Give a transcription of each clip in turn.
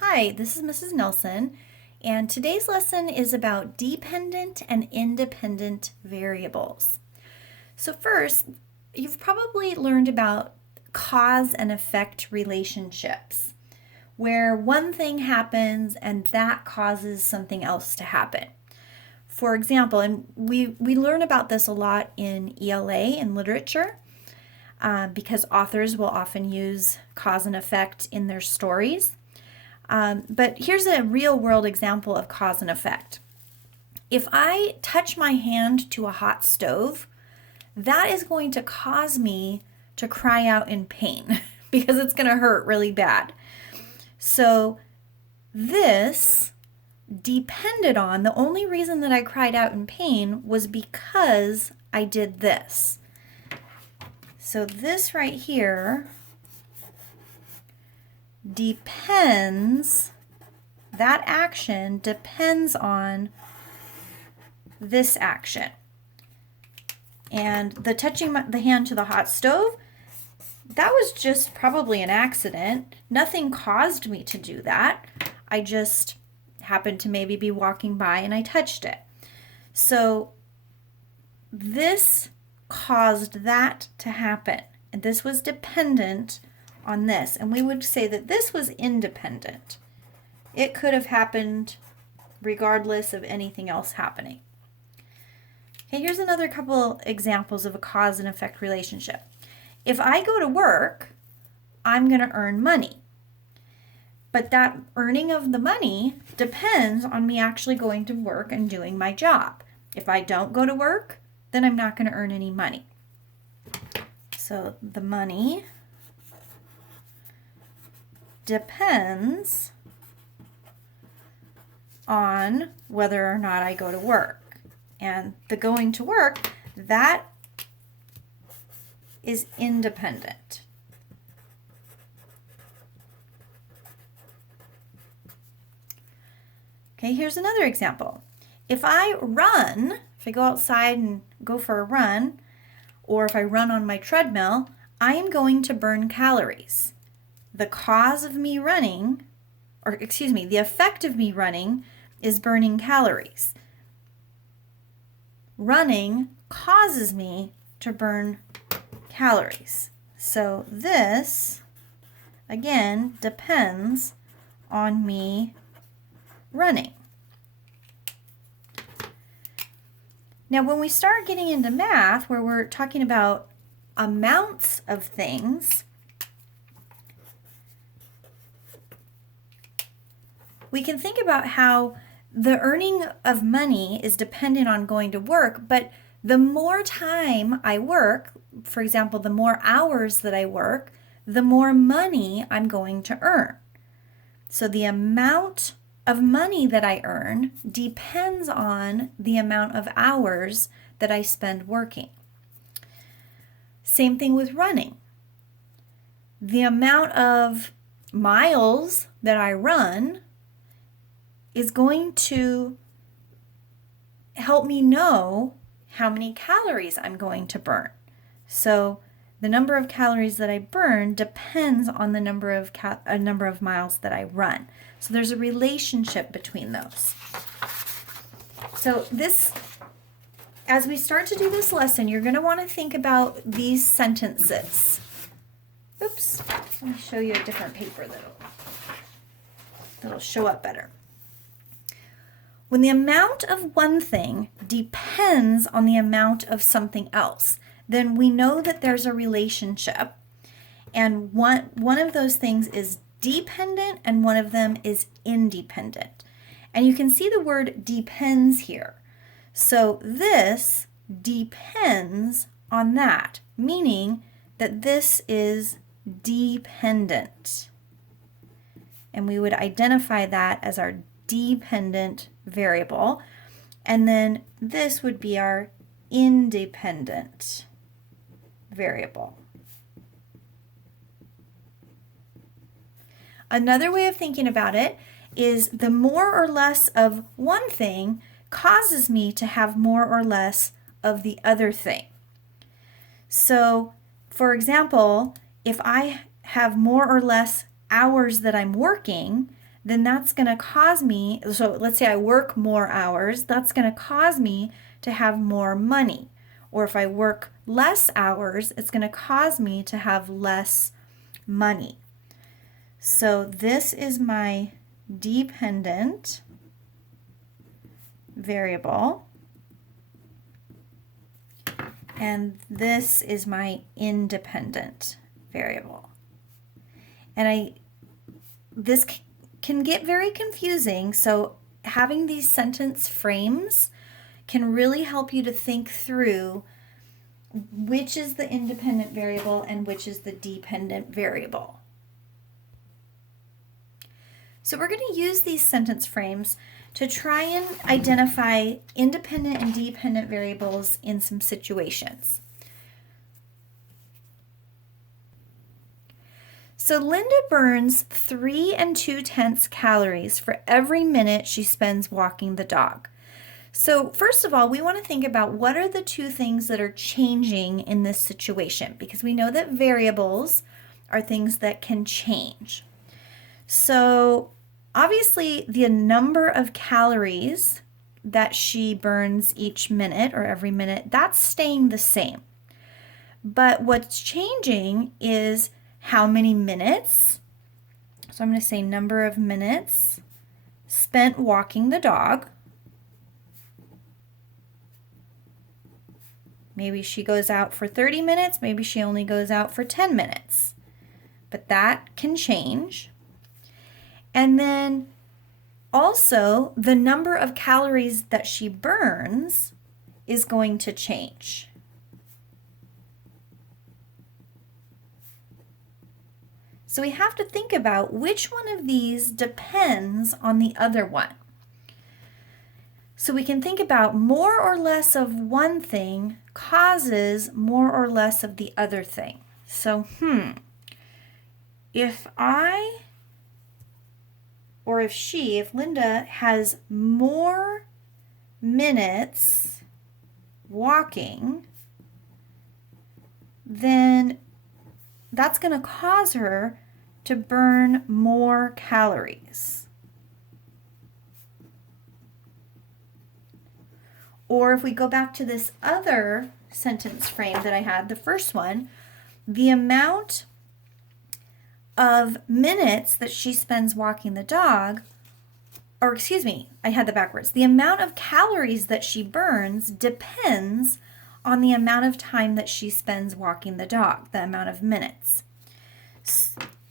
Hi, this is Mrs. Nelson, and today's lesson is about dependent and independent variables. So, first, you've probably learned about cause and effect relationships, where one thing happens and that causes something else to happen. For example, and we learn about this a lot in ELA and literature because authors will often use cause and effect in their stories. But here's a real world example of cause and effect. If I touch my hand to a hot stove, that is going to cause me to cry out in pain because it's going to hurt really bad. So, this depended on the only reason that I cried out in pain was because I did this. So, this right here depends, that action depends on this action. And the touching the hand to the hot stove, that was just probably an accident. Nothing caused me to do that. I just happened to maybe be walking by and I touched it. So this caused that to happen. And this was dependent on this. And we would say that this was independent. It could have happened regardless of anything else happening. Okay, here's another couple examples of a cause and effect relationship. If I go to work, I'm going to earn money. But that earning of the money depends on me actually going to work and doing my job. If I don't go to work, then I'm not going to earn any money. So the money depends on whether or not I go to work. And the going to work, that is independent. Okay, here's another example. If I go outside and go for a run, or if I run on my treadmill, I am going to burn calories. The cause of me running, the effect of me running is burning calories. Running causes me to burn calories. So this, again, depends on me running. Now, when we start getting into math, where we're talking about amounts of things, we can think about how the earning of money is dependent on going to work, but the more time I work, for example, the more hours that I work, the more money I'm going to earn. So the amount of money that I earn depends on the amount of hours that I spend working. Same thing with running. The amount of miles that I run is going to help me know how many calories I'm going to burn. So the number of calories that I burn depends on the number of miles that I run. So there's a relationship between those. So as we start to do this lesson, you're going to want to think about these sentences. Oops, let me show you a different paper that'll show up better. When the amount of one thing depends on the amount of something else, then we know that there's a relationship, and one of those things is dependent and one of them is independent. And you can see the word depends here. So this depends on that, meaning that this is dependent. And we would identify that as our dependent variable. And then this would be our independent variable. Another way of thinking about it is the more or less of one thing causes me to have more or less of the other thing. So, for example, if I have more or less hours that I'm working, then that's going to cause me, so let's say I work more hours, that's going to cause me to have more money. Or if I work less hours, it's going to cause me to have less money. So this is my dependent variable, and this is my independent variable. And this can get very confusing, so having these sentence frames can really help you to think through which is the independent variable and which is the dependent variable. So we're going to use these sentence frames to try and identify independent and dependent variables in some situations. So Linda burns 3 2/10 calories for every minute she spends walking the dog. So first of all, we want to think about what are the two things that are changing in this situation, because we know that variables are things that can change. So obviously the number of calories that she burns each minute or every minute, that's staying the same. But what's changing is how many minutes. So I'm going to say number of minutes spent walking the dog. Maybe she goes out for 30 minutes, maybe she only goes out for 10 minutes. But that can change. And then also the number of calories that she burns is going to change. So we have to think about which one of these depends on the other one. So we can think about more or less of one thing causes more or less of the other thing. So, if Linda has more minutes walking, then that's going to cause her to burn more calories. Or if we go back to this other sentence frame that I had, the first one, the amount of minutes that she spends walking the dog, or excuse me, I had that backwards. The amount of calories that she burns depends on the amount of time that she spends walking the dog, the amount of minutes.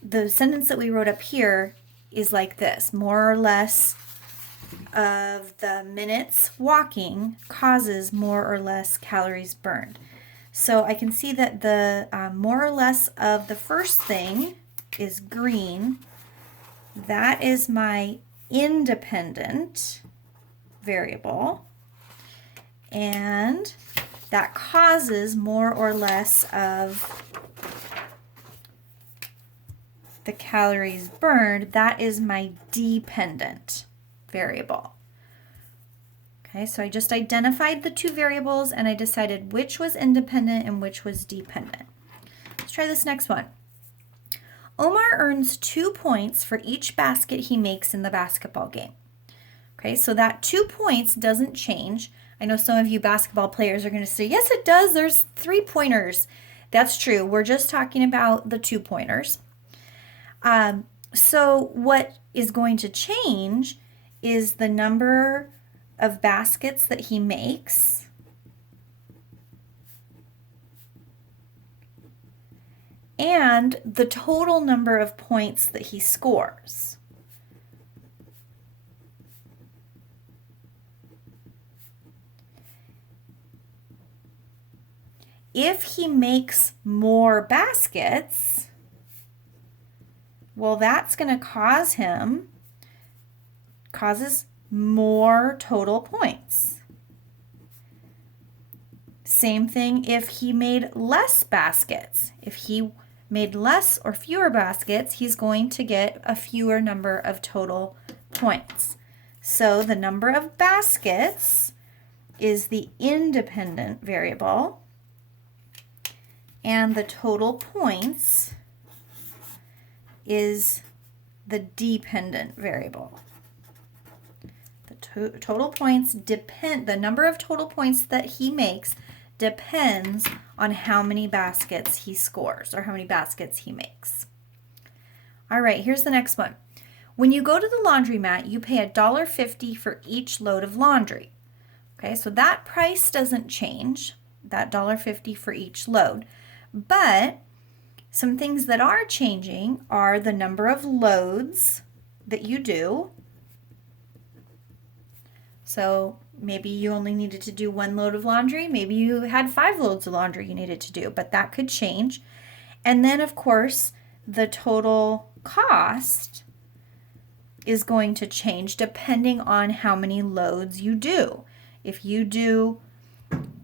The sentence that we wrote up here is like this: more or less of the minutes walking causes more or less calories burned. So I can see that the more or less of the first thing is green. That is my independent variable, and that causes more or less of the calories burned. That is my dependent variable. Okay, so I just identified the two variables and I decided which was independent and which was dependent. Let's try this next one. Omar earns 2 points for each basket he makes in the basketball game. Okay, so that 2 points doesn't change. I know some of you basketball players are going to say, yes, it does. There's 3-pointers. That's true. We're just talking about the 2-pointers. So what is going to change is the number of baskets that he makes and the total number of points that he scores. If he makes more baskets, well, that's going to causes more total points. Same thing if he made less baskets. If he made less or fewer baskets, he's going to get a fewer number of total points. So the number of baskets is the independent variable, and the total points is the dependent variable. The total points depend, the number of total points that he makes depends on how many baskets he scores or how many baskets he makes. All right, here's the next one. When you go to the laundromat, you pay $1.50 for each load of laundry. Okay, so that price doesn't change, that $1.50 for each load. But some things that are changing are the number of loads that you do. So maybe you only needed to do 1 load of laundry. Maybe you had 5 loads of laundry you needed to do, but that could change. And then, of course, the total cost is going to change depending on how many loads you do. If you do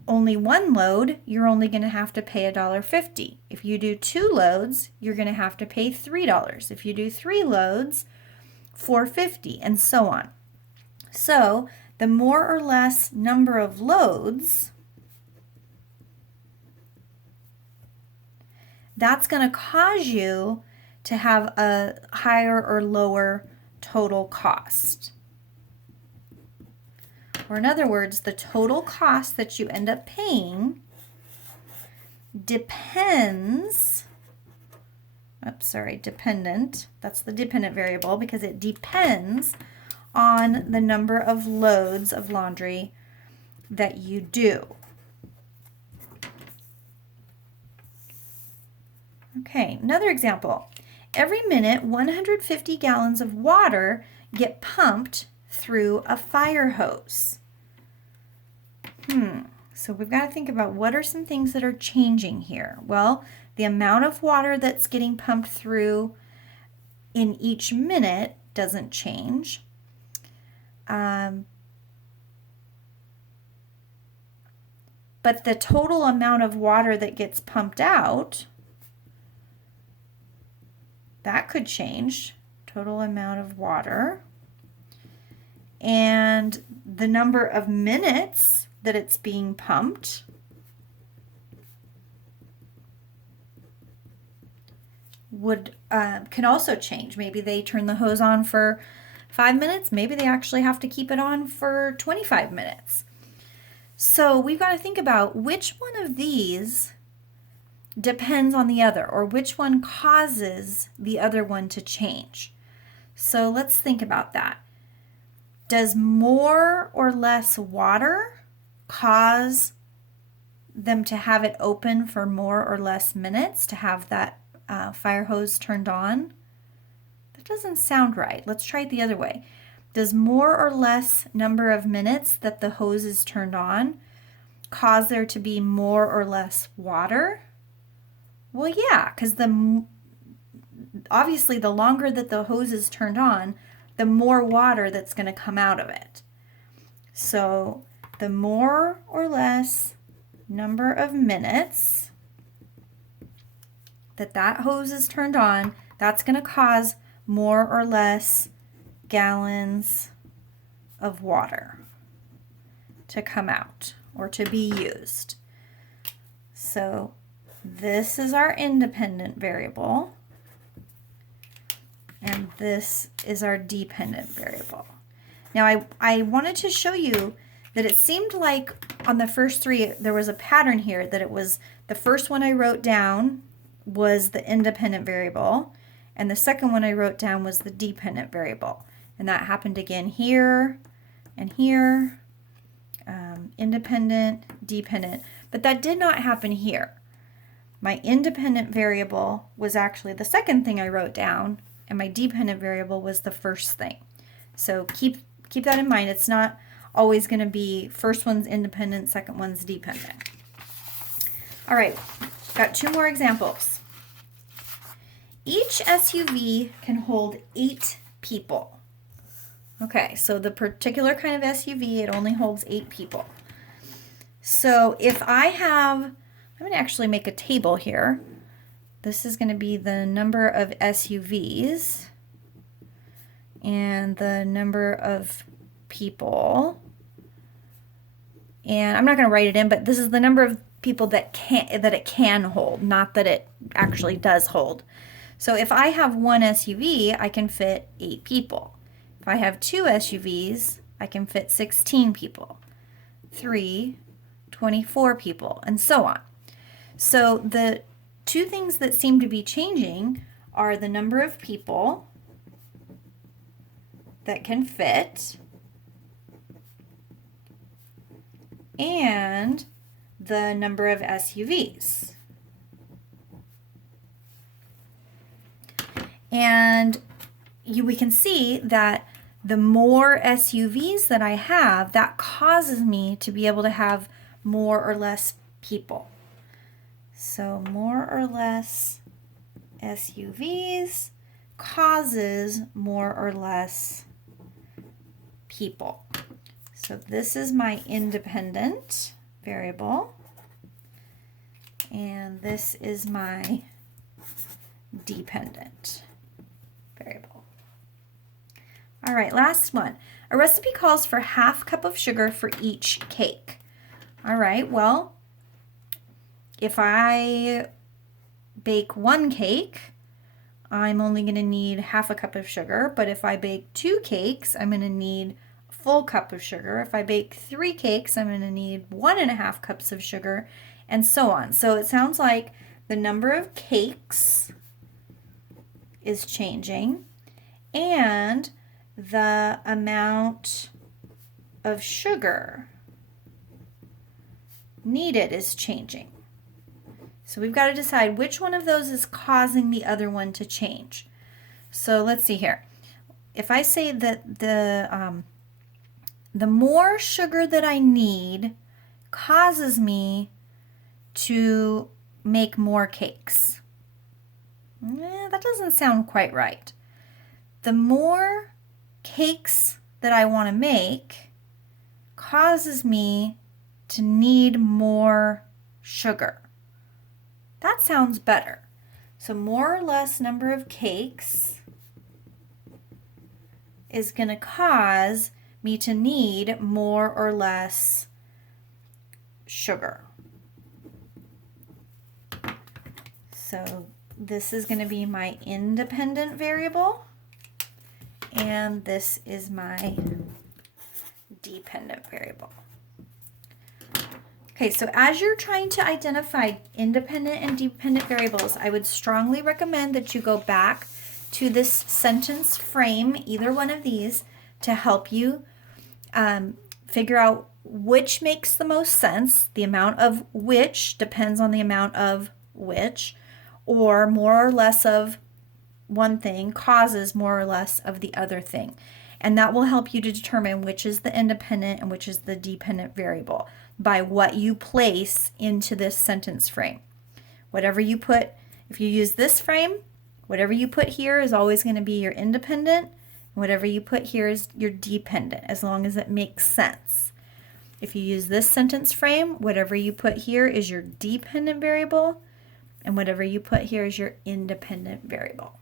only 1 load, you're only going to have to pay $1.50. If you do 2 loads, you're going to have to pay $3. If you do 3 loads, $4.50, and so on. So the more or less number of loads, that's going to cause you to have a higher or lower total cost. Or in other words, the total cost that you end up paying depends, dependent, that's the dependent variable because it depends on the number of loads of laundry that you do. Okay, another example. Every minute, 150 gallons of water get pumped through a fire hose. So we've got to think about what are some things that are changing here. Well, the amount of water that's getting pumped through in each minute doesn't change. But the total amount of water that gets pumped out, that could change. Total amount of water. And the number of minutes that it's being pumped can also change. Maybe they turn the hose on for 5 minutes. Maybe they actually have to keep it on for 25 minutes. So we've got to think about which one of these depends on the other, or which one causes the other one to change. So let's think about that. Does more or less water cause them to have it open for more or less minutes, to have that fire hose turned on? That doesn't sound right. Let's try it the other way. Does more or less number of minutes that the hose is turned on cause there to be more or less water? Well, yeah, because obviously the longer that the hose is turned on, the more water that's going to come out of it. So the more or less number of minutes that hose is turned on, that's going to cause more or less gallons of water to come out or to be used. So this is our independent variable, and this is our dependent variable. Now I wanted to show you that it seemed like on the first 3 there was a pattern here, that it was the first one I wrote down was the independent variable, and the second one I wrote down was the dependent variable. And that happened again here and here, independent, dependent, but that did not happen here. My independent variable was actually the second thing I wrote down, and my dependent variable was the first thing. So keep that in mind. It's not always going to be first one's independent, second one's dependent. All right, got 2 more examples. Each SUV can hold 8 people. Okay, so the particular kind of SUV, it only holds 8 people. So if I'm going to actually make a table here. This is going to be the number of SUVs and the number of people. And I'm not going to write it in, but this is the number of people that it can hold, not that it actually does hold. So if I have one SUV, I can fit 8 people. If I have 2 SUVs, I can fit 16 people. 3, 24 people, and so on. So the two things that seem to be changing are the number of people that can fit and the number of SUVs. And we can see that the more SUVs that I have, that causes me to be able to have more or less people. So more or less SUVs causes more or less people. So this is my independent variable, and this is my dependent variable. All right, last one. A recipe calls for ½ cup of sugar for each cake. All right, well, if I bake 1 cake, I'm only going to need ½ cup of sugar, but if I bake 2 cakes, I'm going to need a full cup of sugar. If I bake 3 cakes, I'm going to need 1½ cups of sugar, and so on. So it sounds like the number of cakes is changing, and the amount of sugar needed is changing. So we've got to decide which one of those is causing the other one to change. So let's see here. If I say that the more sugar that I need causes me to make more cakes. That doesn't sound quite right. The more cakes that I want to make causes me to need more sugar. That sounds better. So more or less number of cakes is going to cause me to need more or less sugar. So this is going to be my independent variable, and this is my dependent variable. Okay, so as you're trying to identify independent and dependent variables, I would strongly recommend that you go back to this sentence frame, either one of these, to help you figure out which makes the most sense. The amount of which depends on the amount of which, or more or less of one thing causes more or less of the other thing. And that will help you to determine which is the independent and which is the dependent variable by what you place into this sentence frame. Whatever you put, if you use this frame, whatever you put here is always going to be your independent, and whatever you put here is your dependent, as long as it makes sense. If you use this sentence frame, whatever you put here is your dependent variable, and whatever you put here is your independent variable.